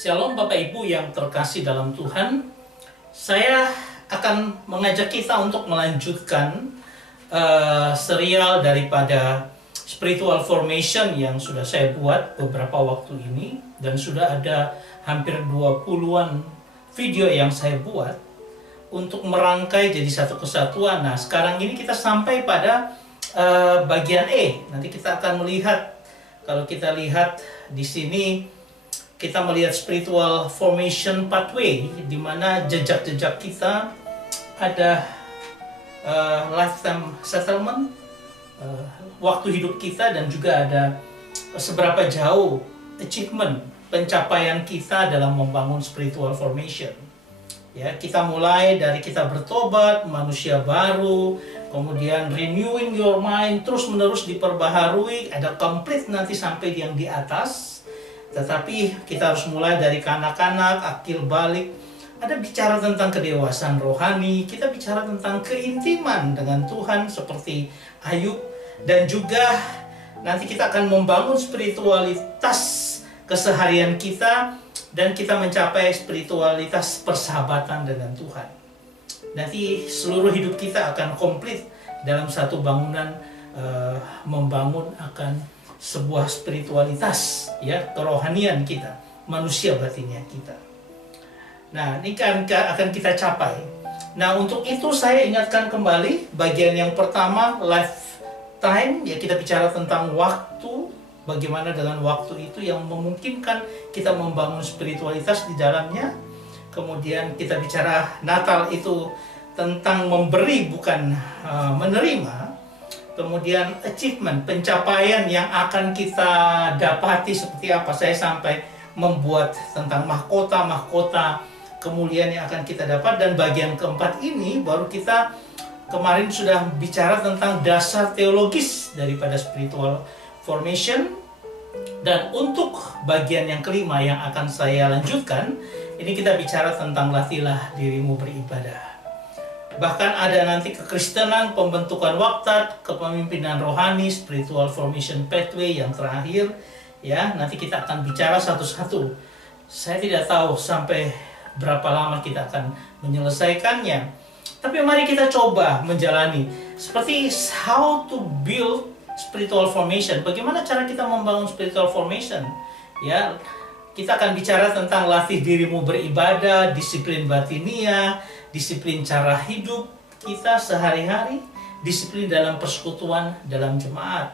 Shalom Bapak Ibu yang terkasih dalam Tuhan. Saya akan mengajak kita untuk melanjutkan serial daripada Spiritual Formation yang sudah saya buat beberapa waktu ini. Dan sudah ada hampir 20-an video yang saya buat untuk merangkai jadi satu kesatuan. Nah, sekarang ini kita sampai pada bagian E. Nanti kita akan melihat, kalau kita lihat di sini, kita melihat spiritual formation pathway, di mana jejak-jejak kita ada lifetime settlement, waktu hidup kita, dan juga ada seberapa jauh achievement, pencapaian kita dalam membangun spiritual formation. Ya, kita mulai dari kita bertobat, manusia baru, kemudian renewing your mind, terus menerus diperbaharui, ada complete nanti sampai yang di atas. Tetapi kita harus mulai dari kanak-kanak, akil balik, ada bicara tentang kedewasaan rohani, kita bicara tentang keintiman dengan Tuhan seperti Ayub, dan juga nanti kita akan membangun spiritualitas keseharian kita, dan kita mencapai spiritualitas persahabatan dengan Tuhan. Nanti seluruh hidup kita akan komplit dalam satu bangunan, membangun akan sebuah spiritualitas, ya, kerohanian kita, manusia batinnya kita. Nah, ini kan akan kita capai. Nah, untuk itu saya ingatkan kembali bagian yang pertama, lifetime, ya, kita bicara tentang waktu, bagaimana dengan waktu itu yang memungkinkan kita membangun spiritualitas di dalamnya. Kemudian kita bicara Natal itu tentang memberi, bukan menerima. Kemudian achievement, pencapaian yang akan kita dapati seperti apa. Saya sampai membuat tentang mahkota kemuliaan yang akan kita dapat. Dan bagian keempat ini baru kita kemarin sudah bicara tentang dasar teologis daripada spiritual formation. Dan untuk bagian yang kelima yang akan saya lanjutkan, ini kita bicara tentang latihlah dirimu beribadah. Bahkan ada nanti kekristenan, pembentukan waktat, kepemimpinan rohani, spiritual formation pathway yang terakhir. Ya, nanti kita akan bicara satu-satu. Saya tidak tahu sampai berapa lama kita akan menyelesaikannya. Tapi mari kita coba menjalani. Seperti how to build spiritual formation. Bagaimana cara kita membangun spiritual formation? Ya, kita akan bicara tentang latih dirimu beribadah, disiplin batinia, disiplin cara hidup kita sehari-hari, disiplin dalam persekutuan dalam jemaat.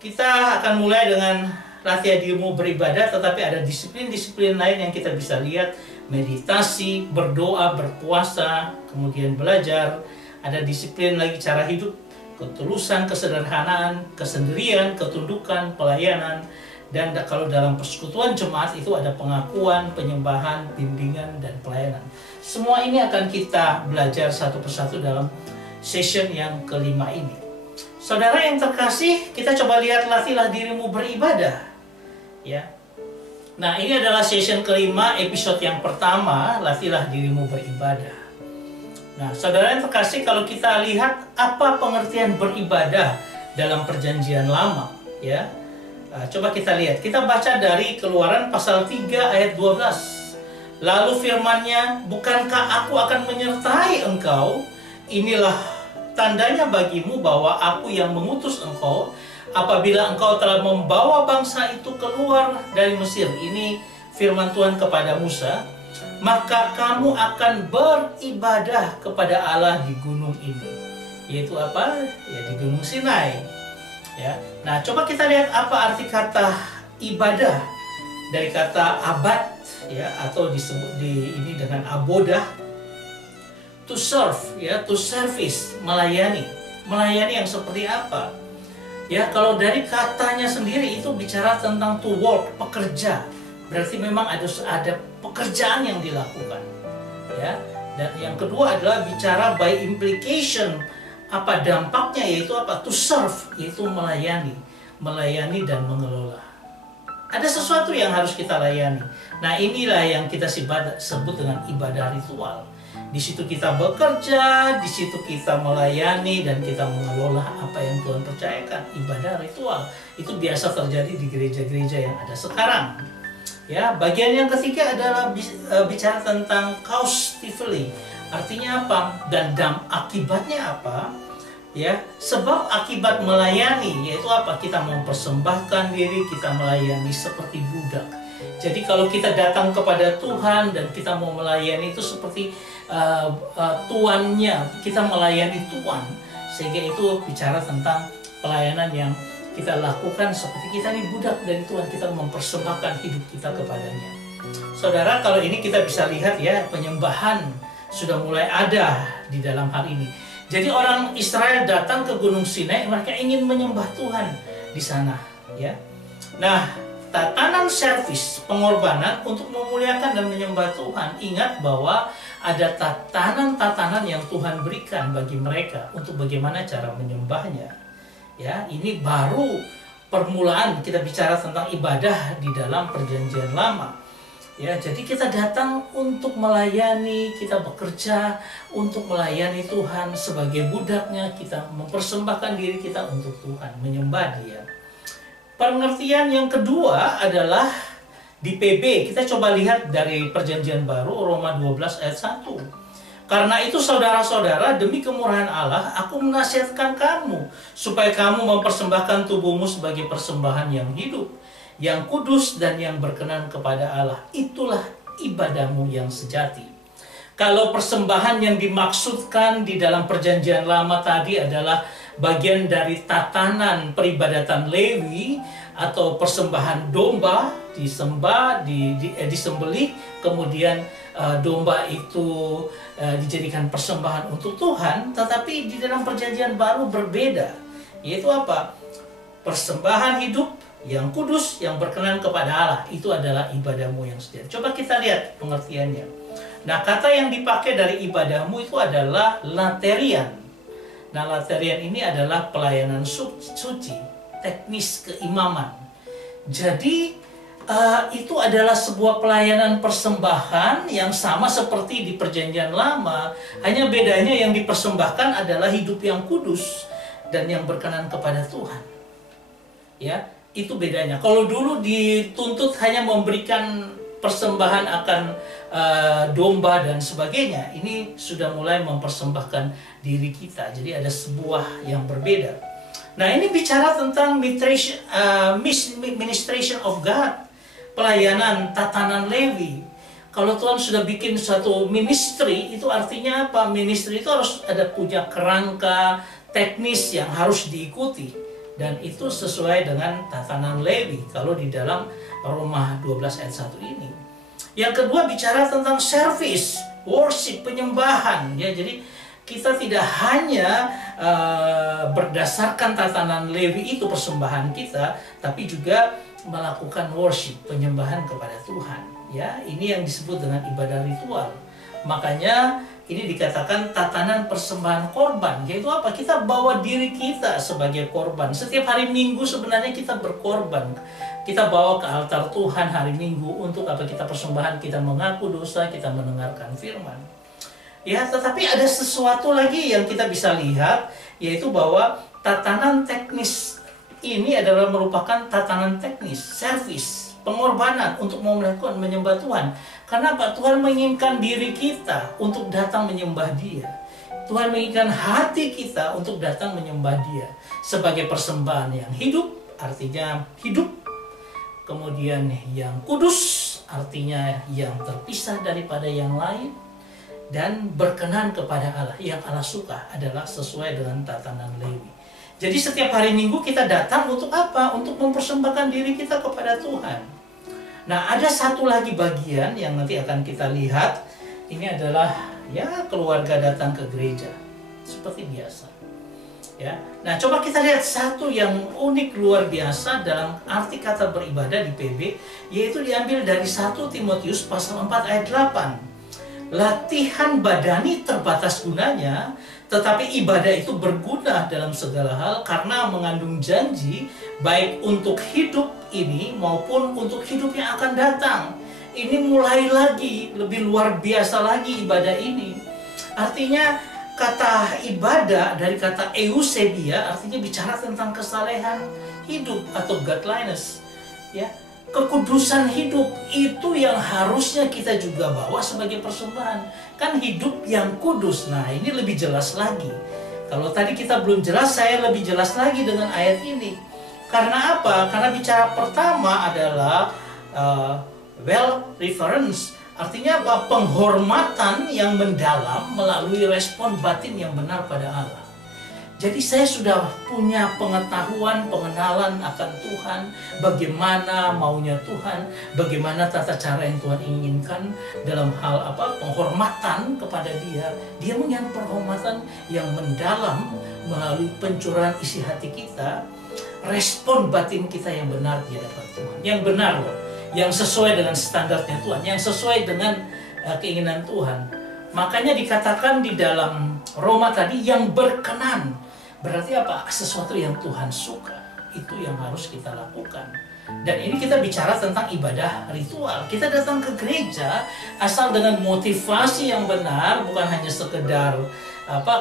Kita akan mulai dengan latih dirimu beribadah, tetapi ada disiplin-disiplin lain yang kita bisa lihat. Meditasi, berdoa, berpuasa, kemudian belajar. Ada disiplin lagi cara hidup, ketulusan, kesederhanaan, kesendirian, ketundukan, pelayanan. Dan kalau dalam persekutuan jemaat itu ada pengakuan, penyembahan, bimbingan, dan pelayanan. Semua ini akan kita belajar satu persatu dalam session yang kelima ini. Saudara yang terkasih, kita coba lihat latihlah dirimu beribadah. Ya. Nah, ini adalah session kelima, episode yang pertama, latihlah dirimu beribadah. Nah, saudara yang terkasih, kalau kita lihat apa pengertian beribadah dalam perjanjian lama, ya. Nah, coba kita lihat. Kita baca dari Keluaran pasal 3 ayat 12. Lalu firman-Nya, bukankah aku akan menyertai engkau? Inilah tandanya bagimu bahwa aku yang mengutus engkau apabila engkau telah membawa bangsa itu keluar dari Mesir. Ini firman Tuhan kepada Musa. Maka kamu akan beribadah kepada Allah di gunung ini. Yaitu apa? Ya, di Gunung Sinai. Ya. Nah, coba kita lihat apa arti kata ibadah. Dari kata abad, ya, atau disebut ini dengan abodah. To serve, ya, to service, melayani. Melayani yang seperti apa? Ya, kalau dari katanya sendiri itu bicara tentang to work, pekerja. Berarti memang ada pekerjaan yang dilakukan. Ya. Dan yang kedua adalah bicara by implication. Apa dampaknya, yaitu apa? To serve, yaitu melayani. Melayani dan mengelola. Ada sesuatu yang harus kita layani. Nah, inilah yang kita sebut dengan ibadah ritual. Di situ kita bekerja, di situ kita melayani, dan kita mengelola apa yang Tuhan percayakan. Ibadah ritual itu biasa terjadi di gereja-gereja yang ada sekarang. Ya, bagian yang ketiga adalah bicara tentang causatively. Artinya apa? Dan akibatnya apa? Ya, sebab akibat melayani yaitu apa? Kita mempersembahkan diri, kita melayani seperti budak. Jadi kalau kita datang kepada Tuhan dan kita mau melayani itu seperti tuannya, kita melayani Tuhan. Sehingga itu bicara tentang pelayanan yang kita lakukan seperti kita ini budak dari Tuhan, kita mempersembahkan hidup kita kepadanya. Saudara, kalau ini kita bisa lihat ya, penyembahan sudah mulai ada di dalam hal ini. Jadi orang Israel datang ke Gunung Sinai, mereka ingin menyembah Tuhan di sana, ya. Nah, tatanan servis pengorbanan untuk memuliakan dan menyembah Tuhan. Ingat bahwa ada tatanan-tatanan yang Tuhan berikan bagi mereka untuk bagaimana cara menyembahnya. Ya, ini baru permulaan kita bicara tentang ibadah di dalam Perjanjian Lama. Ya, jadi kita datang untuk melayani, kita bekerja untuk melayani Tuhan sebagai budaknya, kita mempersembahkan diri kita untuk Tuhan, menyembah Dia. Pengertian yang kedua adalah di PB, kita coba lihat dari Perjanjian Baru, Roma 12 ayat 1. Karena itu saudara-saudara, demi kemurahan Allah, aku menasihatkan kamu, supaya kamu mempersembahkan tubuhmu sebagai persembahan yang hidup, yang kudus dan yang berkenan kepada Allah. Itulah ibadahmu yang sejati. Kalau persembahan yang dimaksudkan di dalam Perjanjian Lama tadi adalah bagian dari tatanan peribadatan Lewi atau persembahan domba, disembelih, kemudian domba itu dijadikan persembahan untuk Tuhan. Tetapi di dalam Perjanjian Baru berbeda, yaitu apa? Persembahan hidup yang kudus, yang berkenan kepada Allah, itu adalah ibadahmu yang sejati. Coba kita lihat pengertiannya. Nah, kata yang dipakai dari ibadahmu itu adalah laterian. Nah, laterian ini adalah pelayanan suci, teknis keimaman. Jadi itu adalah sebuah pelayanan persembahan yang sama seperti di Perjanjian Lama. Hanya bedanya yang dipersembahkan adalah hidup yang kudus dan yang berkenan kepada Tuhan. Ya, itu bedanya. Kalau dulu dituntut hanya memberikan persembahan akan domba dan sebagainya, ini sudah mulai mempersembahkan diri kita. Jadi ada sebuah yang berbeda. Nah, ini bicara tentang ministration of God, pelayanan tatanan Lewi. Kalau Tuhan sudah bikin suatu ministry, itu artinya apa? Ministry itu harus ada punya kerangka teknis yang harus diikuti. Dan itu sesuai dengan tatanan Lewi kalau di dalam Roma 12 ayat 1 ini. Yang kedua bicara tentang service, worship, penyembahan. Ya, jadi kita tidak hanya berdasarkan tatanan Lewi itu persembahan kita, tapi juga melakukan worship, penyembahan kepada Tuhan. Ya, ini yang disebut dengan ibadah ritual. Makanya ini dikatakan tatanan persembahan korban, yaitu apa? Kita bawa diri kita sebagai korban. Setiap hari Minggu sebenarnya kita berkorban. Kita bawa ke altar Tuhan hari Minggu untuk apa? Kita persembahan, kita mengaku dosa, kita mendengarkan firman. Ya, tetapi ada sesuatu lagi yang kita bisa lihat, yaitu bahwa tatanan teknis ini adalah merupakan tatanan teknis, servis, pengorbanan untuk melakukan menyembah Tuhan. Karena apa? Tuhan menginginkan diri kita untuk datang menyembah Dia. Tuhan menginginkan hati kita untuk datang menyembah Dia sebagai persembahan yang hidup, artinya hidup. Kemudian yang kudus, artinya yang terpisah daripada yang lain. Dan berkenan kepada Allah, yang Allah suka adalah sesuai dengan tatanan Lewi. Jadi setiap hari Minggu kita datang untuk apa? Untuk mempersembahkan diri kita kepada Tuhan. Nah, ada satu lagi bagian yang nanti akan kita lihat. Ini adalah ya keluarga datang ke gereja seperti biasa. Ya. Nah, coba kita lihat satu yang unik luar biasa dalam arti kata beribadah di PB, yaitu diambil dari 1 Timotius pasal 4 ayat 8. Latihan badani terbatas gunanya, tetapi ibadah itu berguna dalam segala hal karena mengandung janji baik untuk hidup ini maupun untuk hidup yang akan datang. Ini mulai lagi, lebih luar biasa lagi ibadah ini. Artinya kata ibadah dari kata eusebia artinya bicara tentang kesalehan hidup atau godliness. Ya, kekudusan hidup itu yang harusnya kita juga bawa sebagai persembahan. Kan hidup yang kudus. Nah, ini lebih jelas lagi. Kalau tadi kita belum jelas, saya lebih jelas lagi dengan ayat ini. Karena apa? Karena bicara pertama adalah reference. Artinya apa? Penghormatan yang mendalam melalui respon batin yang benar pada Allah. Jadi saya sudah punya pengetahuan, pengenalan akan Tuhan, bagaimana maunya Tuhan, bagaimana tata cara yang Tuhan inginkan dalam hal apa? Penghormatan kepada Dia. Dia punya penghormatan yang mendalam melalui pencurahan isi hati kita, respon batin kita yang benar di hadapan Tuhan. Yang benar loh, yang sesuai dengan standarnya Tuhan, yang sesuai dengan keinginan Tuhan. Makanya dikatakan di dalam Roma tadi yang berkenan. Berarti apa? Sesuatu yang Tuhan suka, itu yang harus kita lakukan. Dan ini kita bicara tentang ibadah ritual. Kita datang ke gereja asal dengan motivasi yang benar, bukan hanya sekedar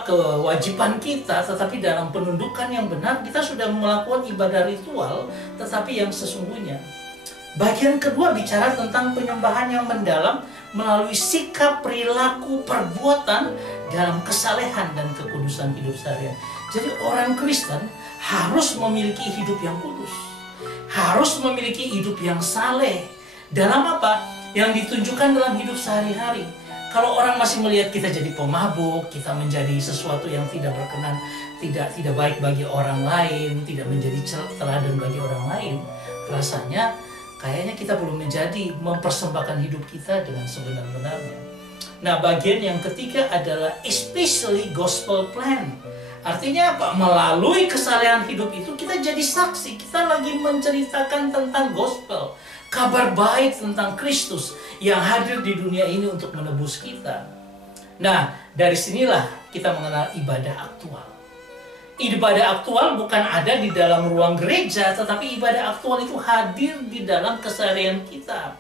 kewajiban kita, tetapi dalam penundukan yang benar kita sudah melakukan ibadah ritual, tetapi yang sesungguhnya. Bagian kedua bicara tentang penyembahan yang mendalam melalui sikap, perilaku, perbuatan dalam kesalehan dan kekudusan hidup seharian. Jadi orang Kristen harus memiliki hidup yang kudus, harus memiliki hidup yang saleh. Dalam apa? Yang ditunjukkan dalam hidup sehari-hari. Kalau orang masih melihat kita jadi pemabuk, kita menjadi sesuatu yang tidak berkenan, tidak baik bagi orang lain, tidak menjadi teladan bagi orang lain, rasanya kayaknya kita belum mempersembahkan hidup kita dengan sebenar-benarnya. Nah, bagian yang ketiga adalah especially gospel plan. Artinya apa? Melalui kesalehan hidup itu kita jadi saksi. Kita lagi menceritakan tentang gospel, kabar baik tentang Kristus yang hadir di dunia ini untuk menebus kita. Nah, dari sinilah kita mengenal ibadah aktual. Ibadah aktual bukan ada di dalam ruang gereja, tetapi ibadah aktual itu hadir di dalam keseharian kita.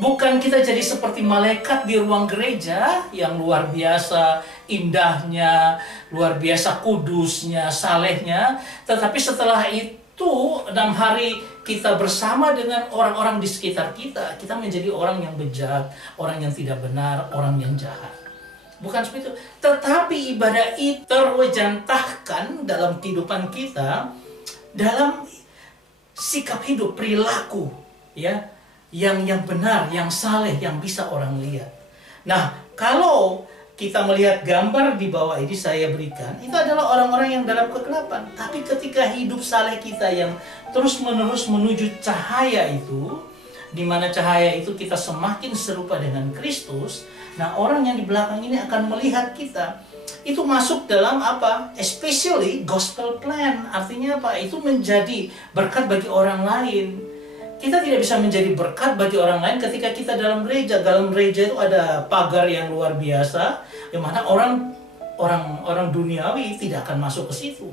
Bukan kita jadi seperti malaikat di ruang gereja yang luar biasa indahnya, luar biasa kudusnya, salehnya. Tetapi setelah itu 6 hari kita bersama dengan orang-orang di sekitar kita, kita menjadi orang yang bejat, orang yang tidak benar, orang yang jahat. Bukan seperti itu. Tetapi ibadah itu terwejantahkan dalam kehidupan kita, dalam sikap hidup, perilaku, ya, yang benar, yang saleh, yang bisa orang lihat. Nah, kalau kita melihat gambar di bawah ini saya berikan, itu adalah orang-orang yang dalam kegelapan. Tapi ketika hidup saleh kita yang terus-menerus menuju cahaya itu, di mana cahaya itu kita semakin serupa dengan Kristus, nah orang yang di belakang ini akan melihat kita. Itu masuk dalam apa? Especially gospel plan. Artinya apa? Itu menjadi berkat bagi orang lain. Kita tidak bisa menjadi berkat bagi orang lain ketika kita dalam gereja. Dalam gereja itu ada pagar yang luar biasa, yang mana orang duniawi tidak akan masuk ke situ.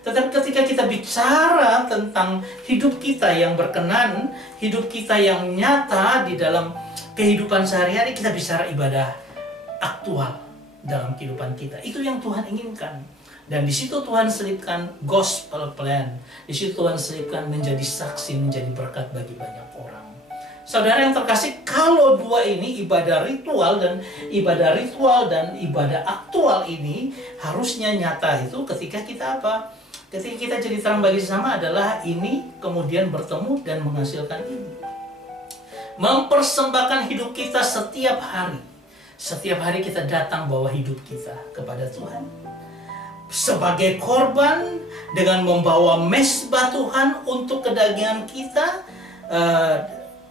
Tetapi ketika kita bicara tentang hidup kita yang berkenan, hidup kita yang nyata di dalam kehidupan sehari-hari, kita bicara ibadah aktual dalam kehidupan kita. Itu yang Tuhan inginkan. Dan di situ Tuhan selipkan gospel plan. Di situ Tuhan selipkan menjadi saksi, menjadi berkat bagi banyak orang. Saudara yang terkasih, kalau dua ini, ibadah ritual dan ibadah aktual ini harusnya nyata itu ketika kita apa? Ketika kita jadi terang bagi sesama adalah ini kemudian bertemu dan menghasilkan ini. Mempersembahkan hidup kita setiap hari. Setiap hari kita datang bawa hidup kita kepada Tuhan. Sebagai korban dengan membawa mezbah Tuhan untuk kedagingan kita,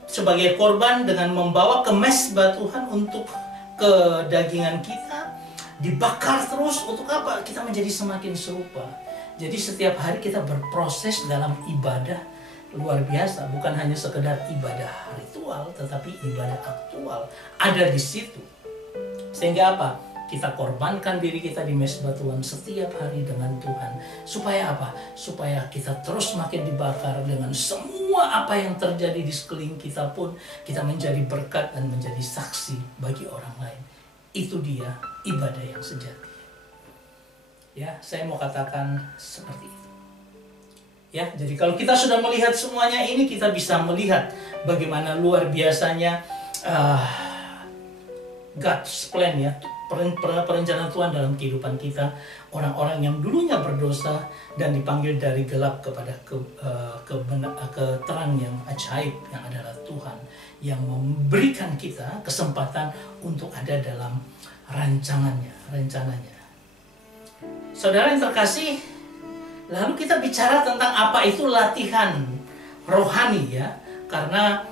sebagai korban dengan membawa ke mezbah Tuhan untuk kedagingan kita, dibakar terus untuk apa? Kita menjadi semakin serupa. Jadi setiap hari kita berproses dalam ibadah luar biasa, bukan hanya sekedar ibadah ritual, tetapi ibadah aktual ada di situ. Sehingga apa? Kita korbankan diri kita di mezbah Tuhan setiap hari dengan Tuhan. Supaya apa? Supaya kita terus makin dibakar dengan semua apa yang terjadi di sekeliling kita pun. Kita menjadi berkat dan menjadi saksi bagi orang lain. Itu dia ibadah yang sejati. Ya, saya mau katakan seperti itu. Ya, jadi kalau kita sudah melihat semuanya ini, kita bisa melihat bagaimana luar biasanya God's plan, ya, perencanaan Tuhan dalam kehidupan kita. Orang-orang yang dulunya berdosa dan dipanggil dari gelap kepada terang yang ajaib, yang adalah Tuhan, yang memberikan kita kesempatan untuk ada dalam rencananya. Saudara yang terkasih, lalu kita bicara tentang apa itu latihan rohani, ya, karena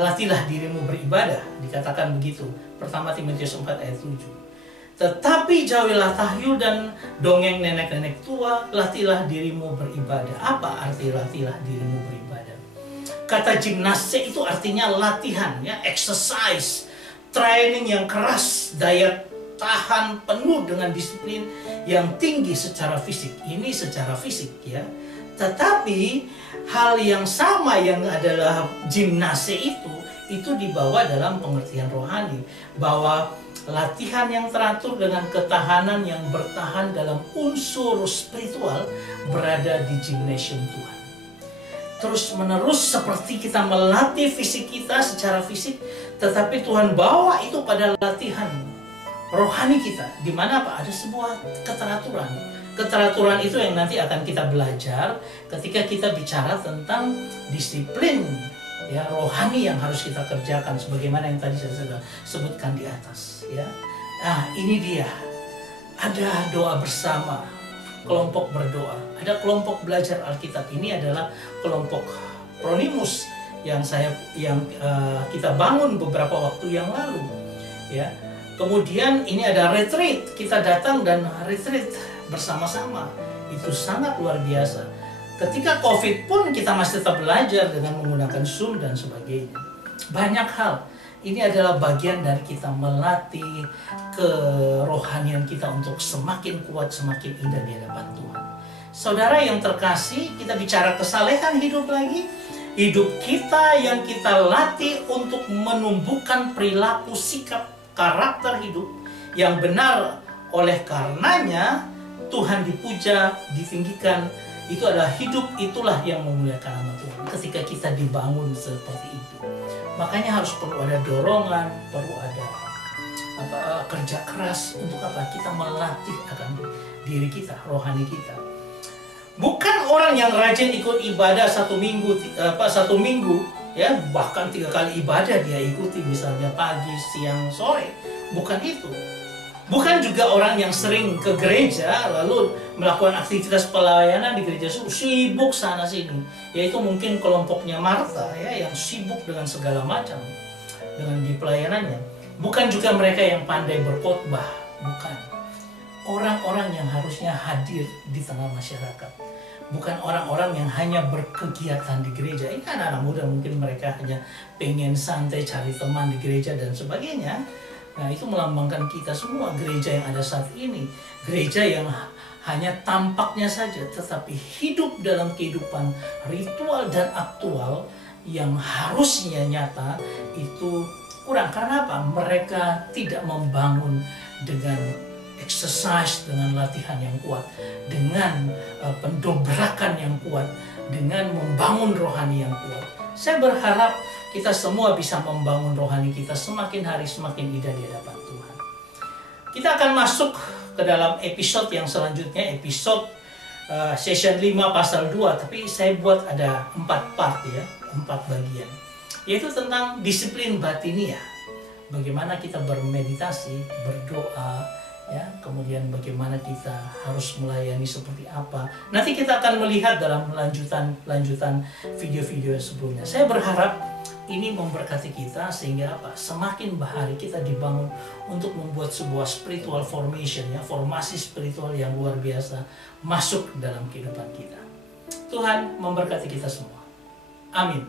latihlah dirimu beribadah, dikatakan begitu. Pertama Timotius 4 ayat 7. Tetapi jauhilah tahyul dan dongeng nenek-nenek tua, latihlah dirimu beribadah. Apa arti latihlah dirimu beribadah? Kata gimnastik itu artinya latihan, ya, exercise, training yang keras, daya tahan penuh dengan disiplin yang tinggi secara fisik. Ini secara fisik, ya. Tetapi hal yang sama yang adalah gimnastik itu dibawa dalam pengertian rohani, bahwa latihan yang teratur dengan ketahanan yang bertahan dalam unsur spiritual berada di gymnasium Tuhan. Terus menerus seperti kita melatih fisik kita secara fisik, tetapi Tuhan bawa itu pada latihan rohani kita, di mana apa? Ada sebuah keteraturan. Keteraturan itu yang nanti akan kita belajar ketika kita bicara tentang disiplin, ya, rohani yang harus kita kerjakan sebagaimana yang tadi saya sudah sebutkan di atas, ya. Nah, ini dia. Ada doa bersama, kelompok berdoa. Ada kelompok belajar Alkitab. Ini adalah kelompok Pronimus yang kita bangun beberapa waktu yang lalu, ya. Kemudian ini ada retreat, kita datang dan retreat bersama-sama. Itu sangat luar biasa. Ketika COVID pun kita masih tetap belajar dengan menggunakan Zoom dan sebagainya. Banyak hal. Ini adalah bagian dari kita melatih kerohanian kita untuk semakin kuat, semakin indah di hadapan Tuhan. Saudara yang terkasih, kita bicara kesalehan hidup lagi. Hidup kita yang kita latih untuk menumbuhkan perilaku, sikap, karakter hidup yang benar. Oleh karenanya Tuhan dipuja, ditinggikan. Itu adalah hidup, itulah yang memuliakan nama Tuhan. Ketika kita dibangun seperti itu, makanya harus perlu ada dorongan, perlu ada kerja keras untuk apa? Kita melatih akan diri kita, rohani kita. Bukan orang yang rajin ikut ibadah satu minggu, ya, bahkan 3 kali ibadah dia ikuti, misalnya pagi, siang, sore. Bukan itu. Bukan juga orang yang sering ke gereja lalu melakukan aktivitas pelayanan di gereja, sibuk sana sini. Yaitu mungkin kelompoknya Martha, ya, yang sibuk dengan segala macam dengan di pelayanannya. Bukan juga mereka yang pandai berkhotbah, bukan. Orang-orang yang harusnya hadir di tengah masyarakat. Bukan orang-orang yang hanya berkegiatan di gereja. Ini kan anak muda, mungkin mereka hanya pengen santai, cari teman di gereja dan sebagainya. Nah, itu melambangkan kita semua, gereja yang ada saat ini. Gereja yang hanya tampaknya saja, tetapi hidup dalam kehidupan ritual dan aktual yang harusnya nyata itu kurang. Karena apa? Mereka tidak membangun dengan exercise, dengan latihan yang kuat, dengan pendobrakan yang kuat, dengan membangun rohani yang kuat. Saya berharap kita semua bisa membangun rohani kita semakin hari semakin indah di hadapan Tuhan. Kita akan masuk ke dalam episode yang selanjutnya, episode session 5 pasal 2, tapi saya buat ada 4 part, ya, 4 bagian. Yaitu tentang disiplin batinia. Bagaimana kita bermeditasi, berdoa, ya, kemudian bagaimana kita harus melayani seperti apa. Nanti kita akan melihat dalam lanjutan video-video sebelumnya. Saya berharap ini memberkati kita sehingga apa? Semakin bahari kita dibangun untuk membuat sebuah spiritual formation, ya, formasi spiritual yang luar biasa masuk dalam kehidupan kita. Tuhan memberkati kita semua. Amin.